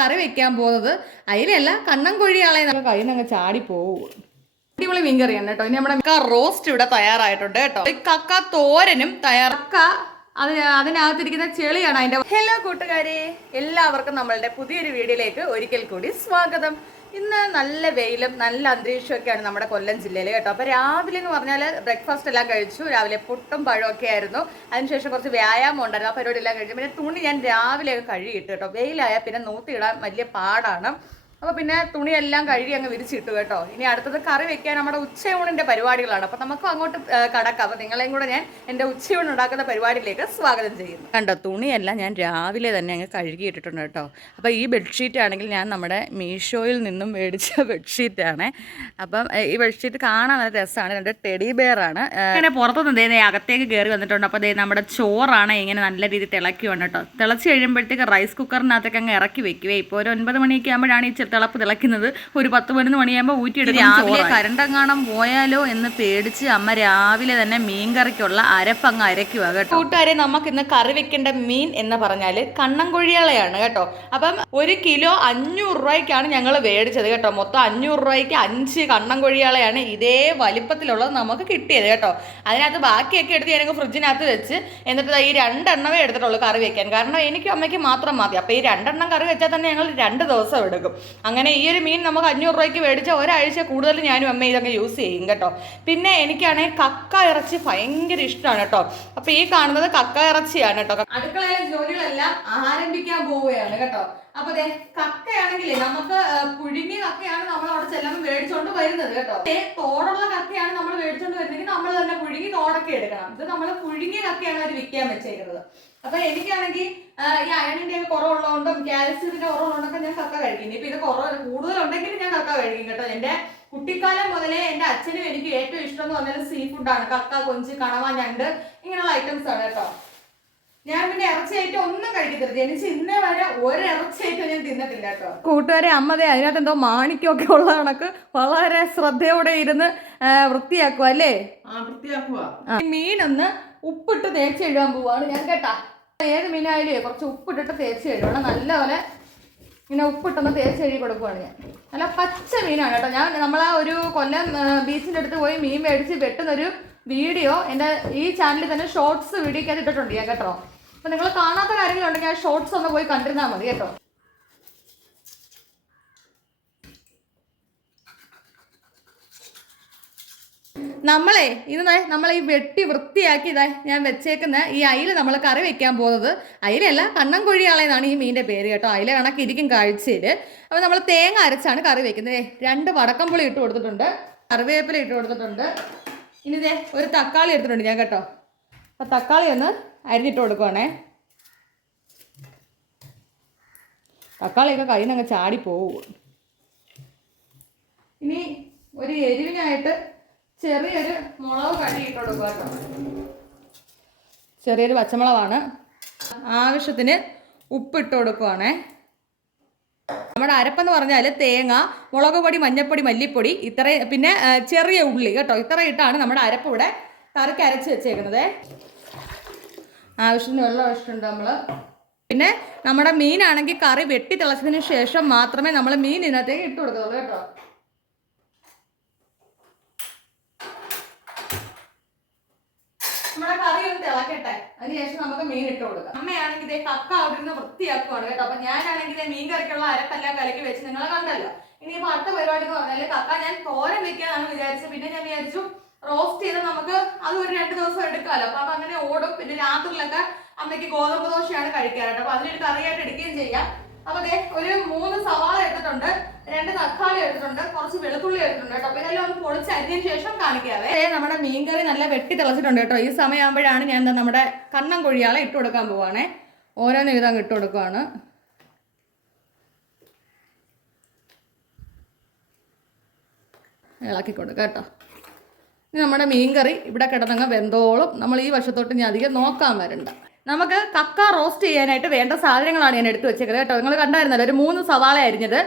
കറി വെക്കാൻ പോകുന്നത് അയിലല്ല കണ്ണൻകൊഴിയാളെ നമ്മൾ കയ്യിൽ നിന്ന് ചാടി പോകും. അടിപൊളി മീൻ കറിയാണ് കേട്ടോ. ഇനി നമ്മുടെ കക്ക റോസ്റ്റ് ഇവിടെ തയ്യാറായിട്ടുണ്ട് കേട്ടോ. കക്ക തോരനും തയ്യാറാക്ക അതിനകത്തിരിക്കുന്ന ചെളിയാണ് അതിന്റെ. ഹലോ കൂട്ടുകാരെ, എല്ലാവർക്കും നമ്മളുടെ പുതിയൊരു വീഡിയോയിലേക്ക് ഒരിക്കൽ കൂടി സ്വാഗതം. ഇന്ന് നല്ല വെയിലും നല്ല അന്തരീക്ഷമൊക്കെയാണ് നമ്മുടെ കൊല്ലം ജില്ലയിൽ കേട്ടോ. അപ്പോൾ രാവിലെ എന്ന് പറഞ്ഞാൽ ബ്രേക്ക്ഫാസ്റ്റ് എല്ലാം കഴിച്ചു. രാവിലെ പുട്ടും പഴമൊക്കെ ആയിരുന്നു. അതിനുശേഷം കുറച്ച് വ്യായാമം ഉണ്ടായിരുന്നു. ആ പരിപാടി എല്ലാം കഴിച്ചു. പിന്നെ തുണി ഞാൻ രാവിലെ കഴുകിയിട്ട് കേട്ടോ. വെയിലായാൽ പിന്നെ നൂത്തിയിടാൻ വലിയ പാടാണ്. അപ്പോൾ പിന്നെ തുണിയെല്ലാം കഴുകി അങ്ങ് വിരിച്ചിട്ടു കേട്ടോ. ഇനി അടുത്തത് കറി വെക്കാൻ നമ്മുടെ ഉച്ചയൂണിൻ്റെ പരിപാടികളാണ്. അപ്പോൾ നമുക്ക് അങ്ങോട്ട് കടക്കാം. അപ്പോൾ നിങ്ങളെയും കൂടെ ഞാൻ എൻ്റെ ഉച്ചയൂണ് ഉണ്ടാക്കുന്ന പരിപാടിയിലേക്ക് സ്വാഗതം ചെയ്യുന്നു. കണ്ടോ, തുണിയെല്ലാം ഞാൻ രാവിലെ തന്നെ അങ്ങ് കഴുകിയിട്ടിട്ടുണ്ട് കേട്ടോ. അപ്പോൾ ഈ ബെഡ്ഷീറ്റ് ആണെങ്കിൽ ഞാൻ നമ്മുടെ മീഷോയിൽ നിന്നും മേടിച്ച ബെഡ്ഷീറ്റാണ്. അപ്പം ഈ ബെഡ്ഷീറ്റ് കാണാൻ നല്ല രസമാണ്. രണ്ട് ടെഡി ബെയറാണ്. ഇങ്ങനെ പുറത്തുനിന്ന് ദേ അകത്തേക്ക് കയറി വന്നിട്ടുണ്ട്. അപ്പോൾ ദേ നമ്മുടെ ചോറാണ് ഇങ്ങനെ നല്ല രീതിയിൽ തിളയ്ക്കുവാണ് കേട്ടോ. തിളച്ച് കഴിയുമ്പോഴത്തേക്ക് റൈസ് കുക്കറിനകത്തേക്ക് അങ്ങ് ഇറക്കി വെക്കുവേ. ഇപ്പോൾ ഒരു 9 മണിയൊക്കെ ആകുമ്പോഴാണ് ഈ തിളപ്പ് തിളയ്ക്കുന്നത്. ഒരു 10-11 മണിയാകുമ്പോൾ ഊറ്റിയെടുക്കും. രാവിലെ കരണ്ടങ്ങാണം പോയാലോ എന്ന് പേടിച്ച് അമ്മ രാവിലെ തന്നെ മീൻ കറിക്കുള്ള അരപ്പങ്ങ് അരയ്ക്കുക കേട്ടോ. കൂട്ടുകാരെ, നമുക്ക് ഇന്ന് കറി വെക്കേണ്ട മീൻ എന്ന് പറഞ്ഞാൽ കണ്ണൻകൊഴിയാളയാണ് കേട്ടോ. അപ്പം 1 കിലോ 500 രൂപയ്ക്കാണ് ഞങ്ങൾ മേടിച്ചത് കേട്ടോ. മൊത്തം 500 രൂപയ്ക്ക് 5 കണ്ണൻകൊഴിയാളയാണ് ഇതേ വലിപ്പത്തിലുള്ളത് നമുക്ക് കിട്ടിയത് കേട്ടോ. അതിനകത്ത് ബാക്കിയൊക്കെ എടുത്ത് ഞാനങ്ങ് ഫ്രിഡ്ജിനകത്ത് വെച്ച് എന്നിട്ട് ഈ 2 എണ്ണമേ എടുത്തിട്ടുള്ളൂ കറി വെക്കാൻ. കാരണം എനിക്കും അമ്മയ്ക്ക് മാത്രം മതി. അപ്പോൾ ഈ 2 എണ്ണം കറി വെച്ചാൽ തന്നെ ഞങ്ങൾ 2 ദിവസം എടുക്കും. അങ്ങനെ ഈ ഒരു മീൻ നമുക്ക് 500 രൂപയ്ക്ക് മേടിച്ചാൽ ഒരാഴ്ച കൂടുതൽ ഞാനും അമ്മ ഇതങ്ങ് യൂസ് ചെയ്യും കേട്ടോ. പിന്നെ എനിക്കാണെങ്കിൽ കക്ക ഇറച്ചി ഭയങ്കര ഇഷ്ടമാണ് കേട്ടോ. അപ്പോൾ ഈ കാണുന്നത് കക്ക ഇറച്ചിയാണ് കേട്ടോ. അടുക്കളയിലെ ജോലികളെല്ലാം ആരംഭിക്കാൻ പോവുകയാണ് കേട്ടോ. അപ്പോൾ അതെ, കക്കയാണെങ്കിലേ നമുക്ക് പുഴുങ്ങിയ കക്കയാണ് നമ്മൾ അവിടെ ചെല്ലുമ്പോൾ മേടിച്ചോണ്ട് വരുന്നത് കേട്ടോ. തോടുള്ള കക്കയാണ് നമ്മൾ മേടിച്ചോണ്ട് വരുന്നെങ്കിൽ നമ്മൾ തന്നെ പുഴുങ്ങി തോടൊക്കെ എടുക്കണം. ഇത് നമ്മൾ പുഴുങ്ങിയ കക്കയാണ് അവർ വിൽക്കാൻ വെച്ചേക്കുന്നത്. അപ്പൊ എനിക്കാണെങ്കിൽ ഈ അയണിന്റെ ഒക്കെ കുറവുള്ളതുകൊണ്ടും കാൽസ്യത്തിന്റെ കുറവുള്ളതുകൊണ്ടൊക്കെ ഞാൻ കക്ക കഴിക്കും. ഇപ്പൊ ഇത് കൂടുതലുണ്ടെങ്കിൽ ഞാൻ കക്ക കഴിക്കും കേട്ടോ. എന്റെ കുട്ടിക്കാലം മുതലേ എന്റെ അച്ഛനും എനിക്ക് ഏറ്റവും ഇഷ്ടം എന്ന് പറഞ്ഞാൽ സീ ഫുഡാണ്. കക്ക, കൊഞ്ച്, കണവ, ഞണ്ട് ഇങ്ങനെയുള്ള ഐറ്റംസ് ആണ് കേട്ടോ. ഞാൻ പിന്നെ ഇറച്ചി ഐറ്റം ഒന്നും കഴിക്കത്തില്ല. ജനിച്ച് ഇന്നേ വരെ ഒരു ഇറച്ചി ഐറ്റം ഞാൻ തിന്നിട്ടില്ല കേട്ടോ. കൂട്ടുകാരെ, അമ്മതേ അതിനകത്ത് എന്തോ മാണിക്കൊക്കെ ഉള്ള കണക്ക് വളരെ ശ്രദ്ധയോടെ ഇരുന്ന് വൃത്തിയാക്കുക അല്ലേ? മീനൊന്ന് ഉപ്പിട്ട് തേച്ച് എഴുതാൻ പോവാണ് ഞാൻ കേട്ടാ. ഏത് മീനായാലും കുറച്ച് ഉപ്പിട്ടിട്ട് തേച്ച് എഴുതണം. നല്ലപോലെ ഇങ്ങനെ ഉപ്പിട്ടൊന്ന് തേച്ച് എഴുതി കൊടുക്കുവാണ് ഞാൻ. നല്ല പച്ച മീനാണ് കേട്ടോ. ഞാൻ നമ്മളാ ഒരു കൊല്ലം ബീച്ചിൻ്റെ അടുത്ത് പോയി മീൻ മേടിച്ച് വെട്ടുന്നൊരു വീഡിയോ എൻ്റെ ഈ ചാനലിൽ തന്നെ ഷോർട്സ് വീഡിയോയ്ക്കകത്ത് ഇട്ടിട്ടുണ്ട് ഞാൻ കേട്ടോ. അപ്പം നിങ്ങൾ കാണാത്ത കാര്യങ്ങൾ ഉണ്ടെങ്കിൽ ആ ഷോർട്സ് ഒന്ന് പോയി കണ്ടിരുന്നാൽ മതി കേട്ടോ. നമ്മളെ ഈ വെട്ടി വൃത്തിയാക്കി ഞാൻ വെച്ചേക്കുന്ന ഈ അയില നമ്മൾ കറി വെക്കാൻ പോകുന്നത് അയിലല്ല കണ്ണൻകൊഴിയാളെന്നാണ് ഈ മീനിൻ്റെ പേര് കേട്ടോ. അയില കണക്കിരിക്കും കാഴ്ചയിൽ. അപ്പോൾ നമ്മൾ തേങ്ങ അരച്ചാണ് കറി വെക്കുന്നത്. 2 വടക്കംപുളി ഇട്ട് കൊടുത്തിട്ടുണ്ട്, കറിവേപ്പില ഇട്ട് കൊടുത്തിട്ടുണ്ട്. ഇനി ഒരു തക്കാളി എടുത്തിട്ടുണ്ട് ഞാൻ കേട്ടോ. അപ്പോൾ തക്കാളി ഒന്ന് അരിഞ്ഞിട്ട് കൊടുക്കുവാണേ. തക്കാളിയൊക്കെ കയ്യിൽ നിന്ന് അങ്ങ് ചാടിപ്പോവും. ഇനി ഒരു എരിവിനായിട്ട് ചെറിയൊരു മുളക് കടി ഇട്ട് കൊടുക്കുക കേട്ടോ. ചെറിയൊരു പച്ചമുളകാണ്. ആവശ്യത്തിന് ഉപ്പിട്ട് കൊടുക്കുവാണേ. നമ്മുടെ അരപ്പെന്ന് പറഞ്ഞാൽ തേങ്ങ, മുളക് പൊടി, മഞ്ഞൾപ്പൊടി, മല്ലിപ്പൊടി, പിന്നെ ചെറിയ ഉള്ളി കേട്ടോ. ഇത്ര ഇട്ടാണ് നമ്മുടെ അരപ്പ് ഇവിടെ കറിക്ക് അരച്ച് വെച്ചേക്കുന്നത്. ആവശ്യത്തിന് വെള്ളം ഒഴിച്ചിട്ടുണ്ട് നമ്മൾ. പിന്നെ നമ്മുടെ മീനാണെങ്കിൽ കറി വെട്ടി തിളച്ചതിന് ശേഷം മാത്രമേ നമ്മൾ മീൻ ഇതിനകത്തേക്ക് ഇട്ട് കൊടുക്കുള്ളൂ കേട്ടോ. നമ്മുടെ കറി ഒന്ന് തിളക്കട്ടെ, അതിനുശേഷം നമുക്ക് മീൻ ഇട്ട് കൊടുക്കാം. അമ്മയാണെങ്കിൽ ഇതേ കക്ക അവിടെ നിന്ന് വൃത്തിയാക്കുവാണ് കേട്ടോ. അപ്പൊ ഞാനാണെങ്കിൽ ഇതേ മീൻ കറിക്കുള്ള അരപ്പെല്ലാം കലക്കി വെച്ച് നിങ്ങളെ കണ്ടല്ലോ. ഇനിയിപ്പോ അടുത്ത പരിപാടി എന്ന് പറഞ്ഞാൽ കക്ക ഞാൻ തോരൻ വെക്കാനാണ് വിചാരിച്ചത്. പിന്നെ ഞാൻ വിചാരിച്ചു റോസ്റ്റ് ചെയ്ത് നമുക്ക് അത് ഒരു 2 ദിവസം എടുക്കാമല്ലോ. അപ്പൊ അതങ്ങനെ ഓടും. പിന്നെ രാത്രിയിലൊക്കെ അമ്മയ്ക്ക് ഗോതമ്പ് ദോശയാണ് കഴിക്കാറുണ്ട്. അപ്പൊ അതിനൊരു കറിയായിട്ട് എടുക്കുകയും ചെയ്യാം. അപ്പൊ അതെ, ഒരു 3 സവാള എടുത്തിട്ടുണ്ട്, 2 തക്കാളി എടുത്തിട്ടുണ്ട്, കുറച്ച് വെളുത്തുള്ളി എടുത്തിട്ടുണ്ട് കേട്ടോ. അപ്പൊ ഇതെല്ലാം ഒന്ന് പൊളിച്ച് അരിഞ്ഞതിന് ശേഷം കാണിക്കാവേ. നമ്മുടെ മീൻകറി നല്ല വെട്ടി തിളച്ചിട്ടുണ്ട് കേട്ടോ. ഈ സമയമാകുമ്പോഴാണ് ഞാൻ നമ്മുടെ കണ്ണൻകൊഴിയാളെ ഇട്ട് കൊടുക്കാൻ പോവാണേ. ഓരോന്ന് ഇതങ്ങ് ഇട്ട് കൊടുക്കുവാണ്. ഇളക്കി കൊടുക്കാം കേട്ടോ. ഇനി നമ്മുടെ മീൻകറി ഇവിടെ കിടന്നങ്ങ് വെന്തോളം. നമ്മൾ ഈ വശത്തോട്ട് ഞാൻ അധികം നോക്കാൻ വരണ്ട. നമുക്ക് കക്ക റോസ്റ്റ് ചെയ്യാനായിട്ട് വേണ്ട സാധനങ്ങളാണ് ഞാൻ എടുത്ത് വെച്ചേക്കുന്നത് കേട്ടോ. നിങ്ങൾ കണ്ടായിരുന്നല്ലോ, ഒരു 3 സവാള അരിഞ്ഞത്,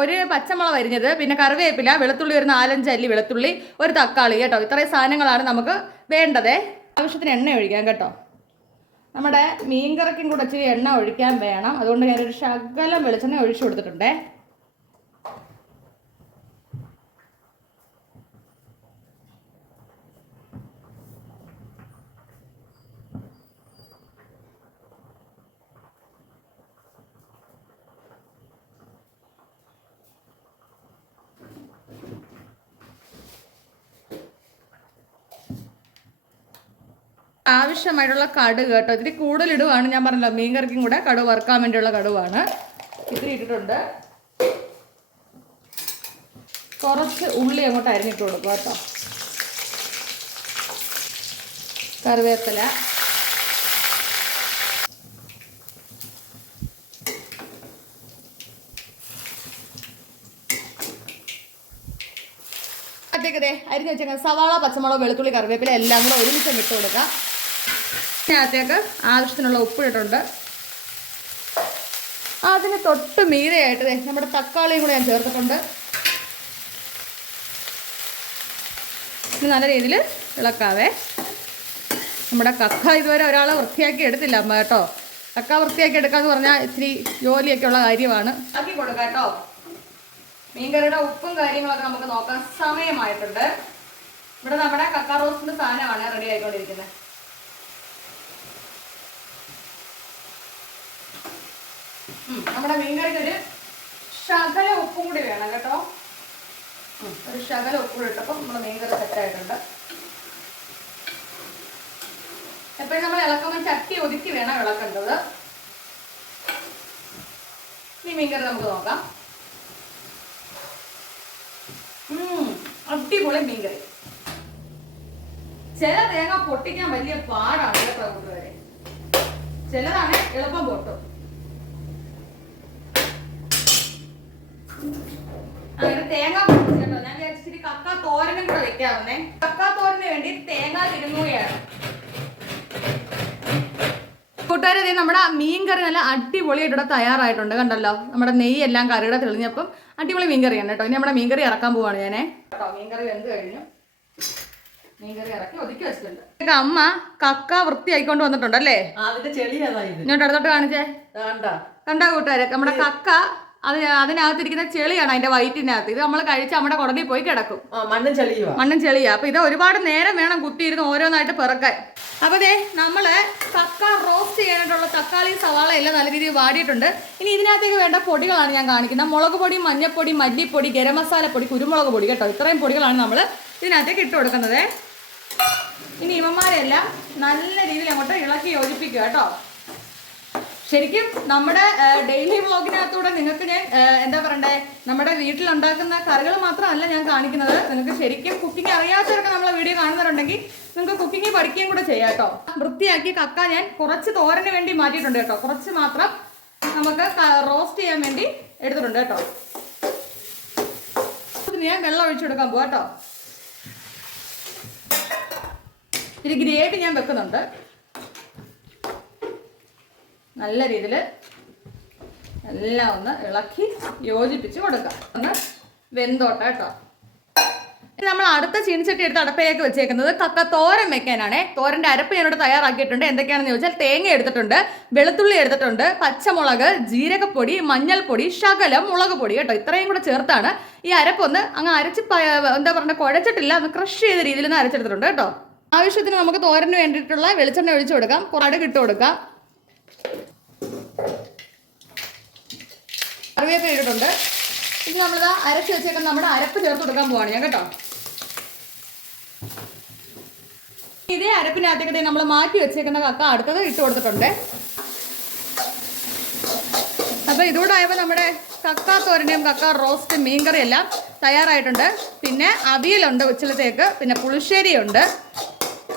ഒരു പച്ചമുളക് അരിഞ്ഞത്, പിന്നെ കറിവേപ്പില, വെളുത്തുള്ളി ഒരു 4-5 അല്ലി വെളുത്തുള്ളി, ഒരു തക്കാളി കേട്ടോ. ഇത്രയും സാധനങ്ങളാണ് നമുക്ക് വേണ്ടത്. ആവശ്യത്തിന് എണ്ണ ഒഴിക്കാം കേട്ടോ. നമ്മുടെ മീൻകറിക്കും കൂടെ ഇച്ചിരി എണ്ണ ഒഴിക്കാൻ വേണം. അതുകൊണ്ട് ഞാനൊരു ശകലം വെളിച്ചെണ്ണ ഒഴിച്ചു കൊടുത്തിട്ടുണ്ടേ. ആവശ്യമായിട്ടുള്ള കടുക് കേട്ടോ, ഇത്തിരി കൂടുതലിടുവാണ്. ഞാൻ പറഞ്ഞല്ലോ മീൻകറിക്കും കൂടെ കടുക് വറുക്കാൻ വേണ്ടിയുള്ള കടുവാണ്. ഇത്തിരി ഇട്ടിട്ടുണ്ട്. കുറച്ച് ഉള്ളി അങ്ങോട്ട് അരിഞ്ഞിട്ട് കൊടുക്കുക കേട്ടോ. കറിവേപ്പില, അരിഞ്ഞ് വെച്ചേക്കാം. സവാള, പച്ചമുളക്, വെളുത്തുള്ളി, കറിവേപ്പില എല്ലാം കൂടെ ഒരുമിച്ച് ഇട്ട് കൊടുക്കാം. അതിനകത്തേക്ക് ആവശ്യത്തിനുള്ള ഉപ്പ് ഇട്ടിട്ടുണ്ട്. അതിന് തൊട്ട് മീതെയായിട്ട് നമ്മുടെ തക്കാളിയും കൂടെ ഞാൻ ചേർത്തിട്ടുണ്ട്. ഇത് നല്ല രീതിയിൽ ഇളക്കാവേ. നമ്മുടെ കക്ക ഇതുവരെ ഒരാളെ വൃത്തിയാക്കി എടുത്തില്ല അമ്മ കേട്ടോ. കക്ക വൃത്തിയാക്കി എടുക്കാന്ന് പറഞ്ഞാൽ ഇത്തിരി ജോലിയൊക്കെ ഉള്ള കാര്യമാണ്. ആക്കി കൊടുക്കാം കേട്ടോ. മീൻകറിയുടെ ഉപ്പും കാര്യങ്ങളൊക്കെ നമുക്ക് നോക്കാം. സമയമായിട്ടുണ്ട്. ഇവിടെ നമ്മുടെ കക്ക റോസ്റ്റിന്റെ സാധനമാണ് റെഡി ആയിക്കൊണ്ടിരിക്കുന്നത്. നമ്മുടെ മീൻകറിക്ക് ഒരു ശകല ഉപ്പും കൂടി വേണം കേട്ടോ. ഒരു ശകല ഉപ്പ് കൂടി ഇട്ടപ്പോൾ നമ്മുടെ മീൻകറി സെറ്റായിട്ടുണ്ട്. എപ്പോഴും നമ്മൾ ഇളക്കുമ്പോൾ ചട്ടി ഒതുക്കി വേണം ഇളക്കേണ്ടത്. ഈ മീൻകറി നമുക്ക് നോക്കാം. അടിപൊളി മീൻകറി. ചില തേങ്ങ പൊട്ടിക്കാൻ വലിയ പാടാണ് കേട്ടോ കൂട്ടുകാരെ. ചിലതാണ് എളുപ്പം പൊട്ടും. അങ്ങനെ തേങ്ങ പൊട്ടിച്ചു കേട്ടോ. ഞാൻ വിചാരിച്ചിട്ട് കക്ക തോരനും കൂടെ വെക്കാവുന്നേ. കക്ക തോരന് വേണ്ടി തേങ്ങ തിരുങ്ങുകയാണ് കൂട്ടുകാരെ. നമ്മുടെ മീൻകറി നല്ല അടിപൊളിയായിട്ട് ഇവിടെ തയ്യാറായിട്ടുണ്ട്. കണ്ടല്ലോ, നമ്മുടെ നെയ്യെല്ലാം കറിയുടെ തെളിഞ്ഞപ്പം അടിപൊളി മീൻകറിയാണ് കേട്ടോ. ഇനി നമ്മുടെ മീൻകറി ഇറക്കാൻ പോവാണ് ഞാനേ കേട്ടോ. മീൻകറി വെന്ത് കഴിഞ്ഞു. മീൻകറി ഇറക്കി ഒതുക്കി വെച്ചിട്ടുണ്ട്. അമ്മ കക്ക വൃത്തിയായിക്കൊണ്ട് വന്നിട്ടുണ്ട് അല്ലേ? ഇങ്ങോട്ട് അടുത്തോട്ട് കാണിച്ചേ. കണ്ടാ കൂട്ടുകാരെ, നമ്മുടെ കക്ക അതിനകത്തിരിക്കുന്ന ചെളിയാണ് അതിന്റെ വയറ്റിനകത്ത്. ഇത് നമ്മൾ കഴിച്ച് നമ്മുടെ കുടലിൽ പോയി കിടക്കും. മണ്ണും ചെളിയാ. അപ്പൊ ഇത് ഒരുപാട് നേരം വേണം കുത്തിയിരുന്ന് ഓരോന്നായിട്ട് പിറക്കാൻ. അപ്പൊ ദേ നമ്മള് കക്ക റോസ്റ്റ് ചെയ്യാനായിട്ടുള്ള തക്കാളി, സവാള എല്ലാം നല്ല രീതിയിൽ വാടിയിട്ടുണ്ട്. ഇനി ഇതിനകത്തേക്ക് വേണ്ട പൊടികളാണ് ഞാൻ കാണിക്കുന്നത്. മുളക് പൊടി, മഞ്ഞപ്പൊടി, മല്ലിപ്പൊടി, ഗരം മസാല പൊടി, കുരുമുളക് പൊടി കേട്ടോ. ഇത്രയും പൊടികളാണ് നമ്മൾ ഇതിനകത്തേക്ക് ഇട്ട് കൊടുക്കുന്നത്. ഇനി ഇവന്മാരെല്ലാം നല്ല രീതിയിൽ അങ്ങോട്ട് ഇളക്കി യോജിപ്പിക്കുക കേട്ടോ. ശരിക്കും നമ്മുടെ ഡെയിലി വ്ളോഗിനകത്തൂടെ നിങ്ങൾക്ക് ഞാൻ എന്താ പറയണ്ടേ, നമ്മുടെ വീട്ടിലുണ്ടാക്കുന്ന കറികൾ മാത്രമല്ല ഞാൻ കാണിക്കുന്നത്. നിങ്ങൾക്ക് ശരിക്കും കുക്കിംഗ് അറിയാത്തവരൊക്കെ നമ്മളെ വീഡിയോ കാണുന്നവരുണ്ടെങ്കിൽ നിങ്ങൾക്ക് കുക്കിംഗ് പഠിക്കുകയും കൂടെ ചെയ്യാം കേട്ടോ. വൃത്തിയാക്കി കക്ക ഞാൻ കുറച്ച് തോരന് വേണ്ടി മാറ്റിയിട്ടുണ്ട് കേട്ടോ. കുറച്ച് മാത്രം നമുക്ക് റോസ്റ്റ് ചെയ്യാൻ വേണ്ടി എടുത്തിട്ടുണ്ട് കേട്ടോ. ഞാൻ വെള്ളം ഒഴിച്ചു കൊടുക്കാൻ പോവാ കേട്ടോ. ഇതിൽ ഗ്രേവി ഞാൻ വെക്കുന്നുണ്ട്. നല്ല രീതിയിൽ എല്ലാം ഒന്ന് ഇളക്കി യോജിപ്പിച്ച് കൊടുക്കാം. ഒന്ന് വെന്തോട്ട കേട്ടോ. നമ്മൾ അടുത്ത ചീനിച്ചട്ടി എടുത്ത് അടപ്പയിലേക്ക് വെച്ചേക്കുന്നത് കക്ക തോരൻ വെക്കാനാണ്. തോരൻ്റെ അരപ്പ് ഞാനിവിടെ തയ്യാറാക്കിയിട്ടുണ്ട്. എന്തൊക്കെയാണെന്ന് ചോദിച്ചാൽ തേങ്ങ എടുത്തിട്ടുണ്ട്, വെളുത്തുള്ളി എടുത്തിട്ടുണ്ട്, പച്ചമുളക്, ജീരകപ്പൊടി, മഞ്ഞൾപ്പൊടി, ശകലം മുളക് പൊടി കേട്ടോ. ഇത്രയും കൂടെ ചേർത്താണ് ഈ അരപ്പൊന്ന് അങ്ങ് അരച്ച് എന്താ പറയുക കുഴച്ചിട്ടില്ല, ഒന്ന് ക്രഷ് ചെയ്ത രീതിയിൽ ഒന്ന് അരച്ചെടുത്തിട്ടുണ്ട് കേട്ടോ. ആവശ്യത്തിന് നമുക്ക് തോരന് വേണ്ടിയിട്ടുള്ള വെളിച്ചെണ്ണ ഒഴിച്ചു കൊടുക്കാം. കടുക് ഇട്ട് കൊടുക്കാം. കറിവേപ്പില ഇട്ടിട്ടുണ്ട്. ഇത് നമ്മളിതാ അരച്ച് വെച്ചേക്കുന്ന നമ്മുടെ അരപ്പ് ചേർത്ത് കൊടുക്കാൻ പോവാണ് ഞാൻ കേട്ടോ. ഇതേ അരപ്പിനകത്തേക്ക് നമ്മൾ മാറ്റി വെച്ചേക്കുന്ന കക്ക അടുത്തത് ഇട്ട് കൊടുത്തിട്ടുണ്ട്. അപ്പോൾ ഇതുകൂടെ ആയപ്പോൾ നമ്മുടെ കക്ക തോരനും കക്ക റോസ്റ്റ് മീൻകറി എല്ലാം തയ്യാറായിട്ടുണ്ട്. പിന്നെ അവിയലുണ്ട് ഉച്ചലത്തേക്ക്, പിന്നെ പുളിശ്ശേരിയുണ്ട്,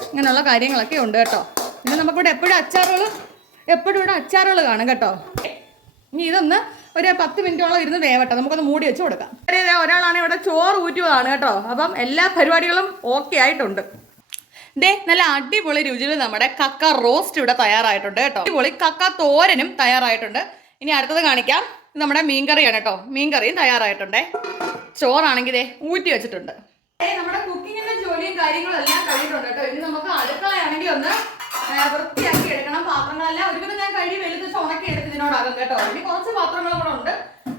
ഇങ്ങനെയുള്ള കാര്യങ്ങളൊക്കെ ഉണ്ട് കേട്ടോ. പിന്നെ നമുക്കിവിടെ എപ്പോഴും ഇവിടെ അച്ചാറുകൾ കാണും കേട്ടോ. ഇനി ഇതൊന്ന് ഒരു 10 മിനിറ്റോളം ഇരുന്ന് വേവട്ടെ. നമുക്കൊന്ന് മൂടി വെച്ച് കൊടുക്കാം. ഒരാളാണെങ്കിൽ ഇവിടെ ചോറ് ഊറ്റുന്നതാണ് കേട്ടോ. അപ്പം എല്ലാ പരിപാടികളും ഓക്കെ ആയിട്ടുണ്ട്. ദേ നല്ല അടിപൊളി രുചിയിൽ നമ്മുടെ കക്ക റോസ്റ്റ് ഇവിടെ തയ്യാറായിട്ടുണ്ട് കേട്ടോ. അടിപൊളി കക്ക തോരനും തയ്യാറായിട്ടുണ്ട്. ഇനി അടുത്തത് കാണിക്കാം. ഇത് നമ്മുടെ മീൻകറിയാണ് കേട്ടോ. മീൻകറിയും തയ്യാറായിട്ടുണ്ട്. ചോറാണെങ്കിൽ ദേ ഊറ്റി വെച്ചിട്ടുണ്ട്. നമ്മുടെ കുക്കിങ്ങിന്റെ ജോലിയും കാര്യങ്ങളും എല്ലാം കഴിഞ്ഞിട്ടുണ്ട് കേട്ടോ. ഇനി നമുക്ക് അടുക്കളയാണെങ്കിൽ ഒന്ന് വൃത്തിയാക്കി എടുക്കണം. പാത്രങ്ങളെല്ലാം ഒരുവിധം ഞാൻ കഴുകി വെളുത്ത് ഉണക്കി എടുത്ത് ഇതിനോടാകും കേട്ടോ. ഇനി കുറച്ച് പാത്രങ്ങളും കൂടെ ഉണ്ട്,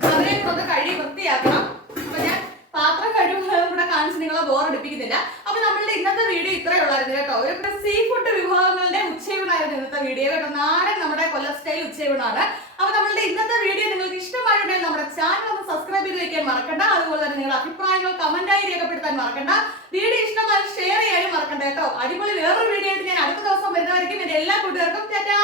അതിനെയും ഒന്ന് കഴുകി വൃത്തിയാക്കണം. അപ്പൊ ഞാൻ പാത്രം കഴുകുന്നതും കൂടെ കാണിച്ച് നിങ്ങളെ ബോറടിപ്പിക്കുന്നില്ല. അപ്പൊ നമ്മളുടെ ഇന്നത്തെ വീഡിയോ ഇത്രയേ ഉള്ളായിരുന്നു കേട്ടോ. ഒരു സീ ഫുഡ് വിഭവങ്ങളുടെ ഉച്ചയൂണായിരുന്നു ഇന്നത്തെ വീഡിയോ കേട്ടോ. നാടൻ നമ്മുടെ കൊല്ലം സ്റ്റൈൽ ഉച്ചയൂണാണ്. അപ്പൊ നമ്മളുടെ ഇന്നത്തെ വീഡിയോ നിങ്ങൾക്ക് ഇഷ്ടമായിട്ടുണ്ടെങ്കിൽ നമ്മുടെ ചാനൽ ഒന്ന് സബ്സ്ക്രൈബ് ചെയ്ത് വെക്കാൻ മറക്കണ്ട. അതുപോലെ തന്നെ നിങ്ങളുടെ അഭിപ്രായങ്ങൾ കമന്റായി രേഖപ്പെടുത്താൻ മറക്കണ്ട. വീഡിയോ ഇഷ്ടമായി ഷെയർ ചെയ്യാനും മറക്കണ്ട കേട്ടോ. അടിപൊളി വേറൊരു വീഡിയോ ആയിട്ട് ഞാൻ അടുത്ത ദിവസം വരുന്നവരേക്കും എന്റെ എല്ലാ കൂട്ടുകാർക്കും ടാറ്റാ.